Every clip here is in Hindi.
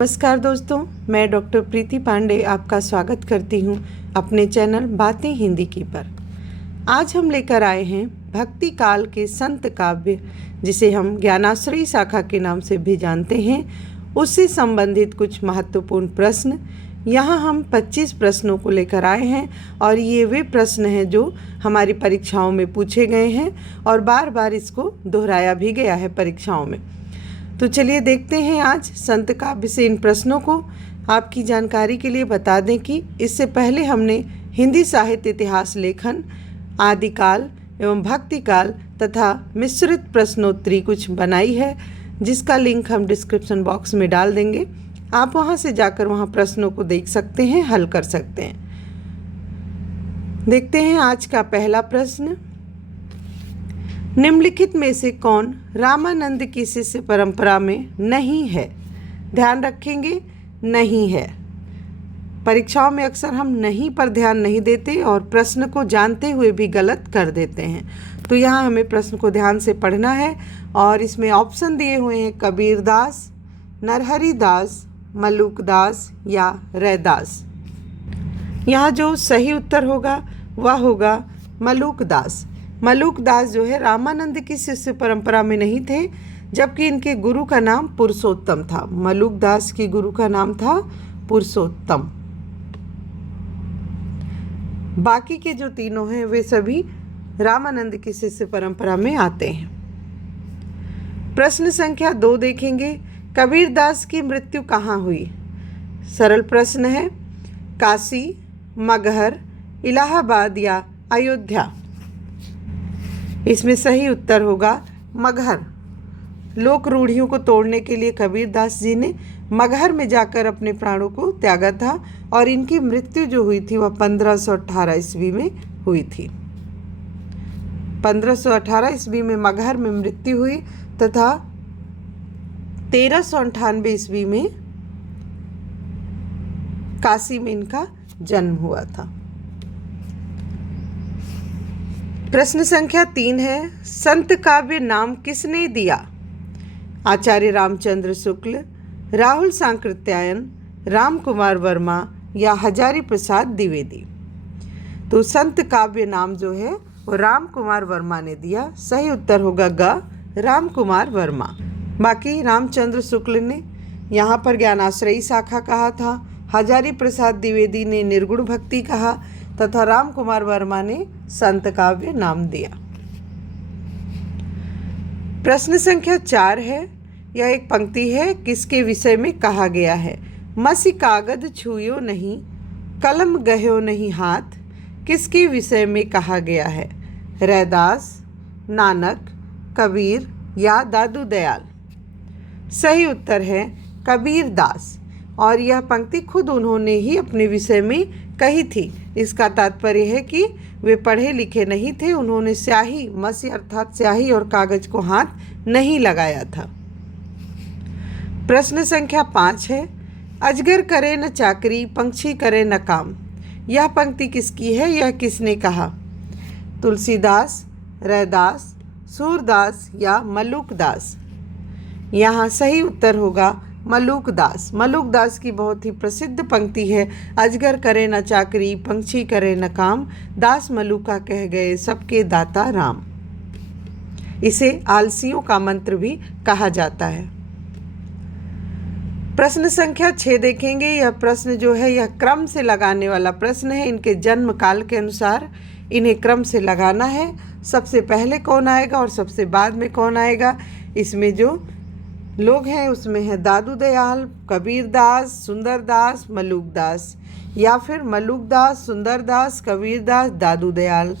नमस्कार दोस्तों, मैं डॉक्टर प्रीति पांडे आपका स्वागत करती हूं अपने चैनल बातें हिंदी की पर। आज हम लेकर आए हैं भक्ति काल के संत काव्य, जिसे हम ज्ञानाश्रयी शाखा के नाम से भी जानते हैं, उससे संबंधित कुछ महत्वपूर्ण प्रश्न। यहाँ हम 25 प्रश्नों को लेकर आए हैं और ये वे प्रश्न हैं जो हमारी परीक्षाओं में पूछे गए हैं और बार बार इसको दोहराया भी गया है परीक्षाओं में। तो चलिए देखते हैं आज संत काव्य से इन प्रश्नों को। आपकी जानकारी के लिए बता दें कि इससे पहले हमने हिंदी साहित्य इतिहास लेखन, आदिकाल एवं भक्तिकाल तथा मिश्रित प्रश्नोत्तरी कुछ बनाई है, जिसका लिंक हम डिस्क्रिप्शन बॉक्स में डाल देंगे। आप वहां से जाकर वहां प्रश्नों को देख सकते हैं, हल कर सकते हैं। देखते हैं आज का पहला प्रश्न। निम्नलिखित में से कौन रामानंद की शिष्य परंपरा में नहीं है? ध्यान रखेंगे, नहीं है। परीक्षाओं में अक्सर हम नहीं पर ध्यान नहीं देते और प्रश्न को जानते हुए भी गलत कर देते हैं। तो यहाँ हमें प्रश्न को ध्यान से पढ़ना है और इसमें ऑप्शन दिए हुए हैं कबीरदास, नरहरिदास, मलुकदास या रैदास। यहाँ जो सही उत्तर होगा वह होगा मलुकदास। मलुकदास जो है रामानंद की शिष्य परंपरा में नहीं थे, जबकि इनके गुरु का नाम पुरुषोत्तम था। मलुकदास की गुरु का नाम था पुरुषोत्तम। बाकी के जो तीनों हैं वे सभी रामानंद की शिष्य परंपरा में आते हैं। प्रश्न संख्या 2 देखेंगे। कबीरदास की मृत्यु कहाँ हुई? सरल प्रश्न है। काशी, मगहर, इलाहाबाद या अयोध्या? इसमें सही उत्तर होगा मगहर। लोक रूढ़ियों को तोड़ने के लिए कबीरदास जी ने मगहर में जाकर अपने प्राणों को त्यागा था और इनकी मृत्यु जो हुई थी वह 1518 ईस्वी में हुई थी। 1518 ईस्वी में मगहर में मृत्यु हुई तथा 1398 ईस्वी में काशी में इनका जन्म हुआ था। प्रश्न संख्या 3 है। संत काव्य नाम किसने दिया? आचार्य रामचंद्र शुक्ल, राहुल सांकृत्यायन, राम कुमार वर्मा या हजारी प्रसाद द्विवेदी? तो संत काव्य नाम जो है वो राम कुमार वर्मा ने दिया। सही उत्तर होगा ग, राम कुमार वर्मा। बाकी रामचंद्र शुक्ल ने यहाँ पर ज्ञानाश्रयी शाखा कहा था, हजारी प्रसाद द्विवेदी ने निर्गुण भक्ति कहा तथा राम कुमार वर्मा ने संत काव्य नाम दिया। प्रश्न संख्या 4 है। यह एक पंक्ति है, किसके विषय में कहा गया है? मसी कागद छुयो नहीं, कलम गह्यो नहीं हाथ, किसके विषय में कहा गया है? रैदास, नानक, कबीर या दादू दयाल? सही उत्तर है कबीरदास और यह पंक्ति खुद उन्होंने ही अपने विषय में कही थी। इसका तात्पर्य है कि वे पढ़े लिखे नहीं थे, उन्होंने स्याही, मसी अर्थात स्याही और कागज को हाथ नहीं लगाया था। प्रश्न संख्या 5 है। अजगर करे न चाकरी, पंछी करे न काम, यह पंक्ति किसकी है? यह किसने कहा? तुलसीदास, रैदास, सूरदास या मलुकदास? यहाँ सही उत्तर होगा मलुकदास। मलुकदास की बहुत ही प्रसिद्ध पंक्ति है, अजगर करे न चाकरी, पंछी करे न काम, दास मलुका कह गए सबके दाता राम। इसे आलसियों का मंत्र भी कहा जाता है। प्रश्न संख्या 6 देखेंगे। यह प्रश्न जो है यह क्रम से लगाने वाला प्रश्न है। इनके जन्म काल के अनुसार इन्हें क्रम से लगाना है। सबसे पहले कौन आएगा और सबसे बाद में कौन आएगा? इसमें जो लोग हैं उसमें है दादू दयाल, कबीरदास, सुंदरदास, मलुकदास, या फिर मलुकदास, सुंदरदास, कबीरदास, दादू दयाल,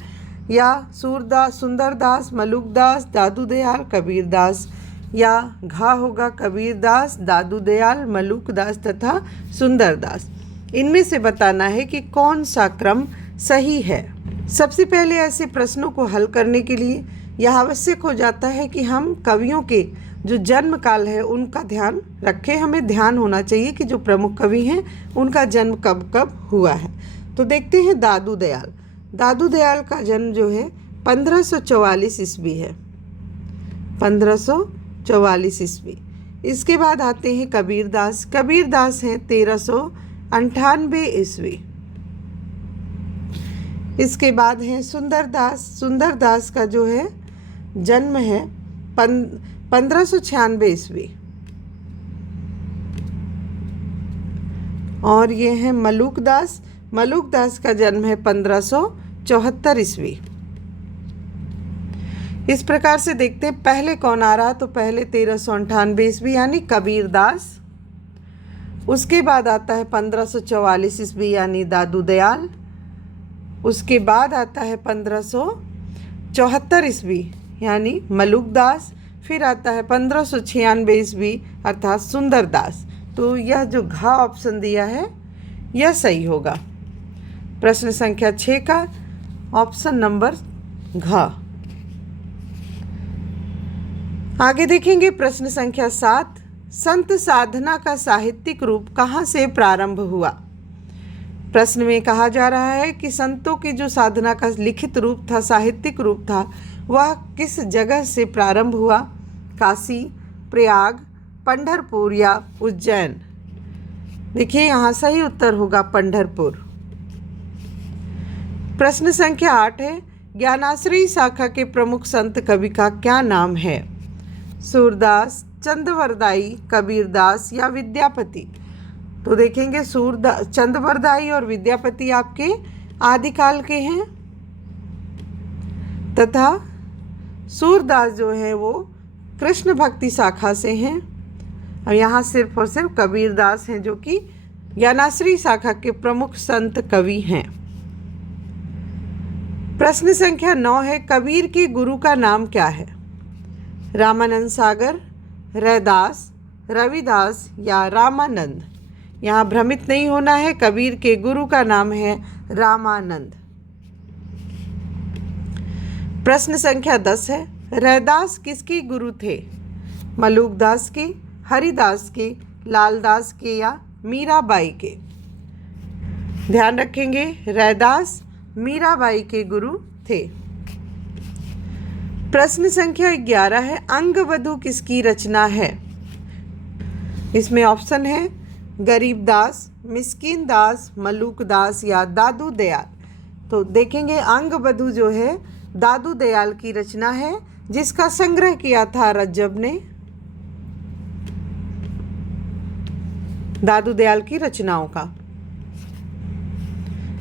या सूरदास, सुंदरदास, मलुकदास, दादू दयाल, कबीरदास, या घा होगा कबीरदास, दादू दयाल, मलुकदास तथा सुंदरदास। इनमें से बताना है कि कौन सा क्रम सही है। सबसे पहले ऐसे प्रश्नों को हल करने के लिए यह आवश्यक हो जाता है कि हम कवियों के जो जन्म काल है उनका ध्यान रखें। हमें ध्यान होना चाहिए कि जो प्रमुख कवि हैं उनका जन्म कब कब हुआ है। तो देखते हैं दादू दयाल। दादू दयाल का जन्म जो है 1544 ईस्वी है। 1544 ईस्वी। इसके बाद आते हैं कबीरदास। कबीरदास हैं 1398 ईस्वी। इसके बाद हैं सुंदरदास। सुंदरदास का जो है जन्म है 1596 ईस्वी। और ये हैं मलुकदास। मलुकदास का जन्म है 1574 ईस्वी। इस प्रकार से देखते हैं पहले कौन आ रहा, तो पहले 1398 ईस्वी यानी कबीरदास। उसके बाद आता है 1544 ईस्वी यानी दादू दयाल। उसके बाद आता है 1574 ईस्वी यानी मलुकदास। फिर आता है 1596 ईस्वी अर्थात सुंदरदास। तो यह जो घ ऑप्शन दिया है यह सही होगा। प्रश्न संख्या 6 का ऑप्शन नंबर घ। आगे देखेंगे प्रश्न संख्या 7। संत साधना का साहित्यिक रूप कहाँ से प्रारंभ हुआ। प्रश्न में कहा जा रहा है कि संतों की जो साधना का लिखित रूप था, साहित्यिक रूप था, वह किस जगह से प्रारंभ हुआ। काशी, प्रयाग, पंढरपुर या उज्जैन। देखिए यहाँ सही उत्तर होगा पंढरपुर। प्रश्न संख्या 8 है, ज्ञानाश्रयी शाखा के प्रमुख संत कवि का क्या नाम है। सूरदास, चंद्रवरदायी, कबीरदास या विद्यापति। तो देखेंगे चंद्रवरदायी और विद्यापति आपके आदिकाल के हैं तथा सूरदास जो है वो कृष्ण भक्ति शाखा से हैं। और यहाँ सिर्फ और सिर्फ कबीरदास हैं जो कि ज्ञानाश्रयी शाखा के प्रमुख संत कवि हैं। प्रश्न संख्या 9 है, कबीर के गुरु का नाम क्या है। रामानंद सागर, रैदास, रविदास या रामानंद। यहाँ भ्रमित नहीं होना है, कबीर के गुरु का नाम है रामानंद। प्रश्न संख्या 10 है, रैदास किसके गुरु थे। मलुकदास के, हरिदास के, लालदास के या मीराबाई के। ध्यान रखेंगे रैदास मीराबाई के गुरु थे। प्रश्न संख्या 11 है, अंगवधु किसकी रचना है। इसमें ऑप्शन है गरीबदास, मिस्कीनदास, मलुकदास या दादू दयाल। तो देखेंगे अंगवधु जो है दादू दयाल की रचना है, जिसका संग्रह किया था रज्जब ने। दादू दयाल की रचनाओं का।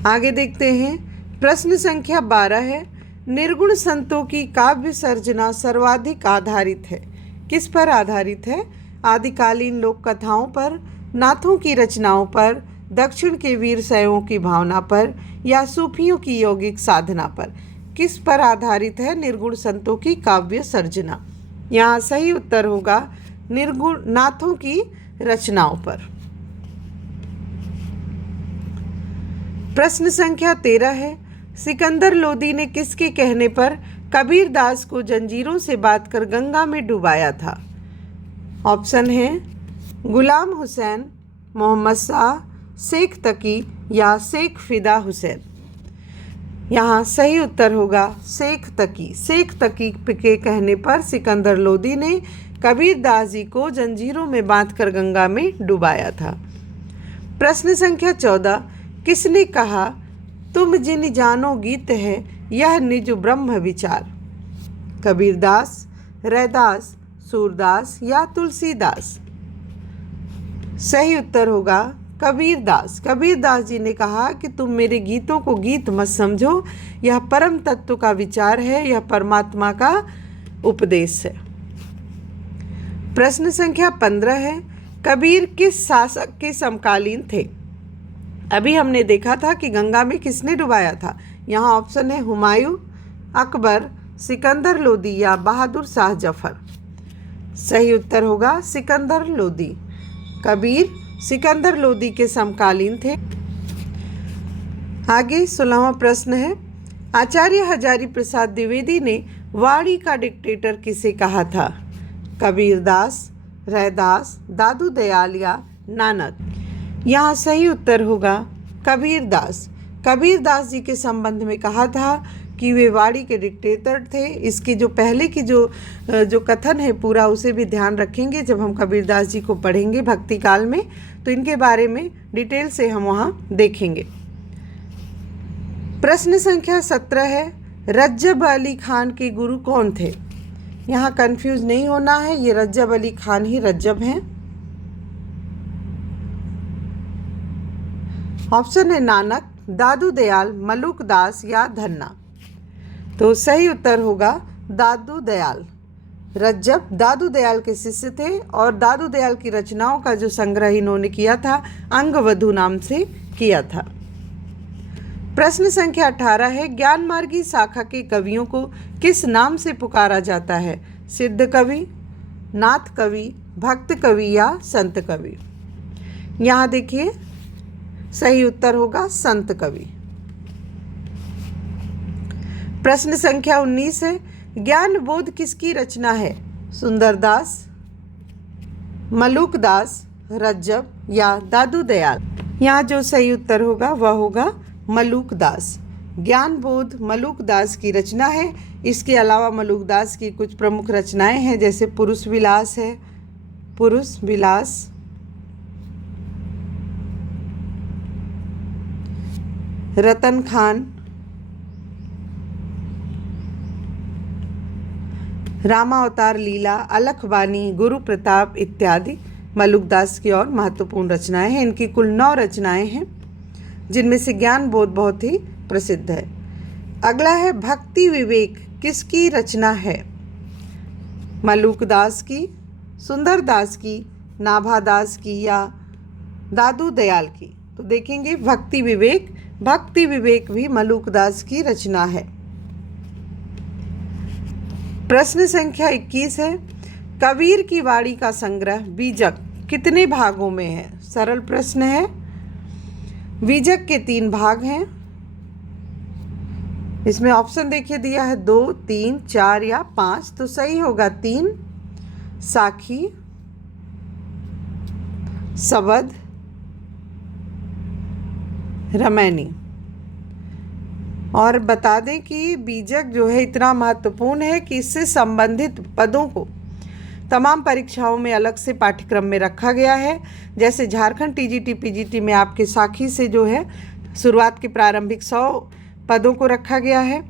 आगे देखते हैं प्रश्न संख्या 12 है, निर्गुण संतों की काव्य सर्जना सर्वाधिक आधारित है। किस पर आधारित है। आदिकालीन लोक कथाओं पर, नाथों की रचनाओं पर, दक्षिण के वीर शैवों की भावना पर या सूफियों की यौगिक साधना पर। किस पर आधारित है निर्गुण संतों की काव्य सर्जना। यहाँ सही उत्तर होगा निर्गुण नाथों की रचनाओं पर। प्रश्न संख्या 13 है, सिकंदर लोदी ने किसके कहने पर कबीरदास को जंजीरों से बांधकर गंगा में डुबाया था। ऑप्शन है गुलाम हुसैन, मोहम्मद शाह, शेख तकी या शेख फिदा हुसैन। यहाँ सही उत्तर होगा शेख तकी। शेख तकी के कहने पर सिकंदर लोदी ने कबीरदास जी को जंजीरों में बांधकर गंगा में डुबाया था। प्रश्न संख्या 14, किसने कहा तुम जिन जानो गीत है यह निज ब्रह्म विचार। कबीरदास, रैदास, सूरदास या तुलसीदास। सही उत्तर होगा कबीरदास। कबीरदास जी ने कहा कि तुम मेरे गीतों को गीत मत समझो, यह परम तत्व का विचार है, यह परमात्मा का उपदेश है। प्रश्न संख्या 15 है, कबीर किस शासक के समकालीन थे। अभी हमने देखा था कि गंगा में किसने डुबाया था। यहाँ ऑप्शन है हुमायूं, अकबर, सिकंदर लोदी या बहादुर शाह जफर। सही उत्तर होगा सिकंदर लोदी। कबीर सिकंदर लोदी के समकालीन थे। आगे 16वां प्रश्न है, आचार्य हजारी प्रसाद द्विवेदी ने वाणी का डिक्टेटर किसे कहा था। कबीरदास, रैदास, दादू दयाल या नानक। यहाँ सही उत्तर होगा कबीरदास। कबीरदास जी के संबंध में कहा था कि वे वाड़ी के डिक्टेटर थे। इसकी जो पहले की जो कथन है पूरा, उसे भी ध्यान रखेंगे जब हम कबीरदास जी को पढ़ेंगे भक्ति काल में, तो इनके बारे में डिटेल से हम वहाँ देखेंगे। प्रश्न संख्या 17 है, रज्जब अली खान के गुरु कौन थे? यहाँ कंफ्यूज नहीं होना है, ये रज्जब अली खान ही रज्जब हैं। ऑप्शन है नानक, दादू दयाल, मलुक दास या धन्ना। तो सही उत्तर होगा दादू दयाल। रज्जब दादू दयाल के शिष्य थे और दादू दयाल की रचनाओं का जो संग्रह इन्होंने किया था अंगवधु नाम से किया था। प्रश्न संख्या 18 है, ज्ञान मार्गी शाखा के कवियों को किस नाम से पुकारा जाता है? सिद्ध कवि, नाथ कवि, भक्त कवि या संत कवि? यहाँ देखिए सही उत्तर होगा संत कवि। प्रश्न संख्या 19 है, ज्ञान बोध किसकी रचना है? सुंदरदास, मलुक दास, रज्जब या दादू दयाल? यहाँ जो सही उत्तर होगा वह होगा मलुक दास। ज्ञान बोध मलुक दास की रचना है। इसके अलावा मलुक दास की कुछ प्रमुख रचनाएं हैं, जैसे पुरुष विलास है, पुरुष विलास, रतन खान, रामावतार लीला, अलखबानी, गुरु प्रताप इत्यादि मलुक दास की और महत्वपूर्ण रचनाएं हैं। इनकी कुल 9 रचनाएं हैं, जिनमें से ज्ञान बोध बहुत ही प्रसिद्ध है। अगला है, भक्ति विवेक किसकी रचना है? मलुक दास की, सुंदर दास की, नाभा दास की या दादू दयाल की? तो देखेंगे भक्ति विवेक भी मलुक दास की रचना है। प्रश्न संख्या 21 है, कबीर की वाणी का संग्रह बीजक कितने भागों में है? सरल प्रश्न है। बीजक के 3 भाग हैं। इसमें ऑप्शन देखिए दिया है 2, 3, 4 या 5, तो सही होगा 3। साखी, सबद, रमैनी। और बता दें कि बीजक जो है इतना महत्वपूर्ण है कि इससे संबंधित पदों को तमाम परीक्षाओं में अलग से पाठ्यक्रम में रखा गया है। जैसे झारखंड टीजीटी पीजीटी में आपके साखी से जो है शुरुआत के प्रारंभिक 100 पदों को रखा गया है।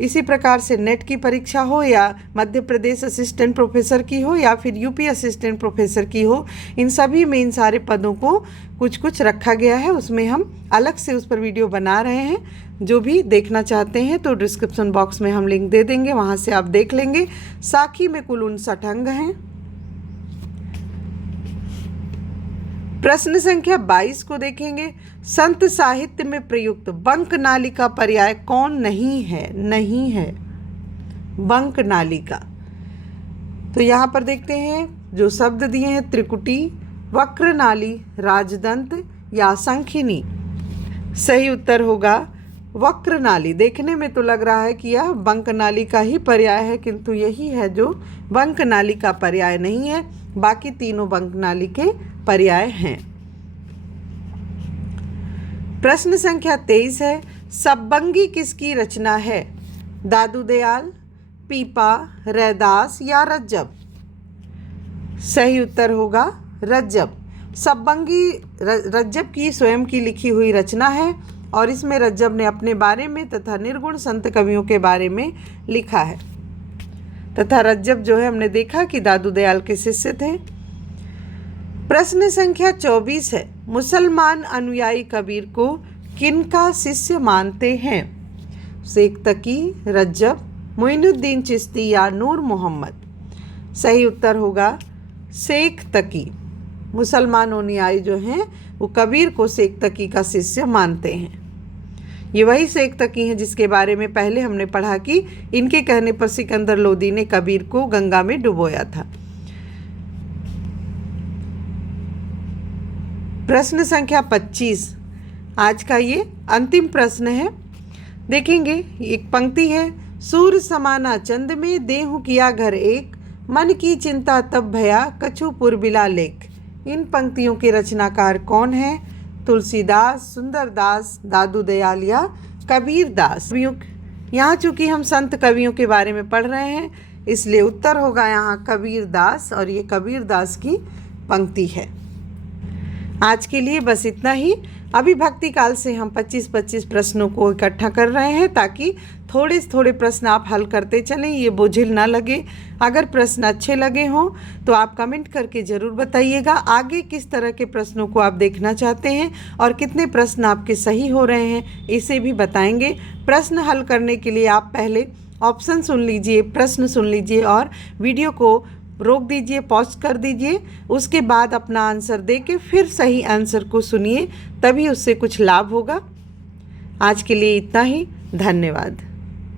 इसी प्रकार से नेट की परीक्षा हो या मध्य प्रदेश असिस्टेंट प्रोफेसर की हो या फिर यूपी असिस्टेंट प्रोफेसर की हो, इन सभी में इन सारे पदों को कुछ कुछ रखा गया है। उसमें हम अलग से उस पर वीडियो बना रहे हैं। जो भी देखना चाहते हैं तो डिस्क्रिप्शन बॉक्स में हम लिंक दे देंगे, वहाँ से आप देख लेंगे। साखी में कुल 59 अंग हैं। प्रश्न संख्या 22 को देखेंगे, संत साहित्य में प्रयुक्त बंक नाली का पर्याय कौन नहीं है? नहीं है बंक नाली का। तो यहाँ पर देखते हैं जो शब्द दिए हैं, त्रिकुटी, वक्र नाली, राजदंत या संखिनी। सही उत्तर होगा वक्र नाली। देखने में तो लग रहा है कि यह बंक नाली का ही पर्याय है, किंतु यही है जो बंक नाली का पर्याय नहीं है। बाकी तीनों बंक नाली के पर्याय हैं। प्रश्न संख्या 23 है, सब्बंगी किसकी रचना है? दादू दयाल, पीपा, रैदास या रज्जब? सही उत्तर होगा रज्जब। सब्बंगी रज्जब की स्वयं की लिखी हुई रचना है और इसमें रज्जब ने अपने बारे में तथा निर्गुण संत कवियों के बारे में लिखा है। तथा रज्जब जो है हमने देखा कि दादू दयाल के शिष्य थे। प्रश्न संख्या 24 है, मुसलमान अनुयायी कबीर को किनका शिष्य मानते हैं? शेख तकी, रज्जब, मोइनुद्दीन चिश्ती या नूर मोहम्मद? सही उत्तर होगा शेख तकी। मुसलमान अनुयायी जो हैं वो कबीर को शेख तकी का शिष्य मानते हैं। ये वही शेख तकी हैं जिसके बारे में पहले हमने पढ़ा कि इनके कहने पर सिकंदर लोदी ने कबीर को गंगा में डुबोया था। प्रश्न संख्या 25 आज का ये अंतिम प्रश्न है। देखेंगे एक पंक्ति है, सूर समाना चंद में देहु किया घर एक, मन की चिंता तब भया कछु पुरबिला लेख। इन पंक्तियों के रचनाकार कौन है? तुलसीदास, सुंदरदास, दादू दयाल या कबीरदास? यहाँ चूँकि हम संत कवियों के बारे में पढ़ रहे हैं, इसलिए उत्तर होगा यहाँ कबीर दास, और ये कबीर दास की पंक्ति है। आज के लिए बस इतना ही। अभी भक्ति काल से हम 25-25 प्रश्नों को इकट्ठा कर रहे हैं ताकि थोड़े थोड़े प्रश्न आप हल करते चलें, ये बोझिल ना लगे। अगर प्रश्न अच्छे लगे हों तो आप कमेंट करके ज़रूर बताइएगा आगे किस तरह के प्रश्नों को आप देखना चाहते हैं और कितने प्रश्न आपके सही हो रहे हैं, इसे भी बताएंगे। प्रश्न हल करने के लिए आप पहले ऑप्शन सुन लीजिए, प्रश्न सुन लीजिए और वीडियो को रोक दीजिए, पॉज कर दीजिए। उसके बाद अपना आंसर दे के फिर सही आंसर को सुनिए, तभी उससे कुछ लाभ होगा। आज के लिए इतना ही। धन्यवाद।